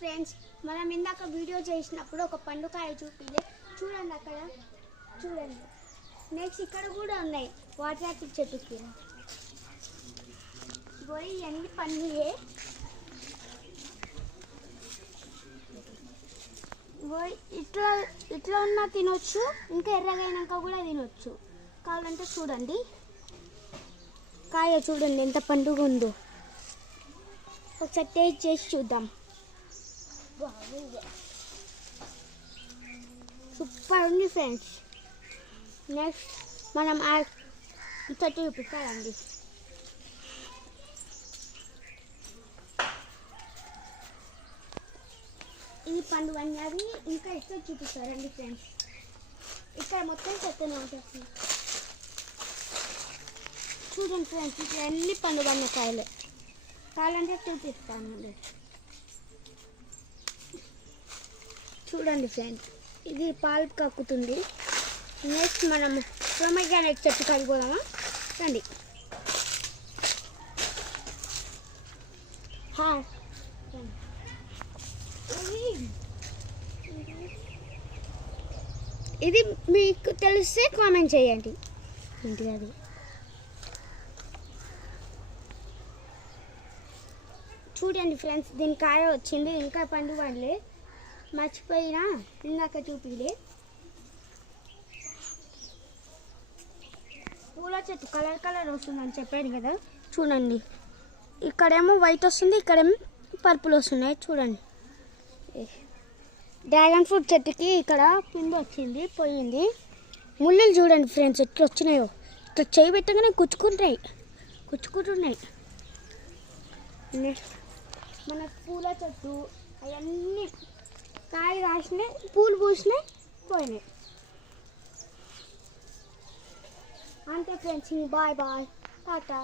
Friends, మనం ఇందాక video చేసినప్పుడు ఒక పండుకాయ చూపిలే చూడండి, అక్కడ చూడండి. నెక్స్ట్ ఇక్కడ కూడా ఉన్నాయి వాటర్ యాపిల్ చెట్టుకి. పోయి అన్ని పండుగే ఇట్లా ఇట్లా ఉన్నా తినొచ్చు, ఇంకా ఎర్రగైనాక కూడా తినొచ్చు. కావాలంటే చూడండి, కాయ చూడండి ఎంత పండుగ ఉందో. ఒకసారి టేస్ట్ చేసి చూద్దాం. సూపర్ ఉంది ఫ్రెండ్స్. నెక్స్ట్ మనం చెట్టు చూపిస్తారండి. ఇది పండు అన్నది ఇంకా ఎక్కువ చూపిస్తారండి ఫ్రెండ్స్. ఇక్కడ మొత్తం చెత్తనే ఉంటుంది చూడండి ఫ్రెండ్స్. ఇక్కడ అన్ని పండు కాయలు కావాలంటే చూపిస్తానండి. చూడండి ఫ్రెండ్స్, ఇది పాలు కక్కుతుంది. నెక్స్ట్ మనం పొమగ్రానేట్ చెట్టు కలిపోదామా రండి. ఇది మీకు తెలిస్తే కామెంట్ చేయండి. ఏంటిది అది? చూడండి ఫ్రెండ్స్, దీని కాయ వచ్చింది, ఇంకా పండు పండ్లే. మర్చిపోయినా ఇందాక చూపిలే. పూల చెట్టు కలర్ కలర్ వస్తుందని చెప్పాను కదా, చూడండి. ఇక్కడేమో వైట్ వస్తుంది, ఇక్కడేమో పర్పుల్ వస్తున్నాయి. చూడండి, డ్రాగన్ ఫ్రూట్ చెట్టుకి ఇక్కడ పిండి వచ్చింది, పోయింది. ముళ్ళులు చూడండి ఫ్రెండ్స్ ఎట్లా వచ్చినాయో. ఇట్లా చేయి పెట్టగానే కుచ్చుకుంటున్నాయి. నెక్స్ట్ మన పూల చెట్టు అవన్నీ కాయలు కాసినాయి, పూలు పూసినాయి, పోయినాయి. అంతే ఫ్రెండ్స్, బాయ్ బాయ్, టాటా.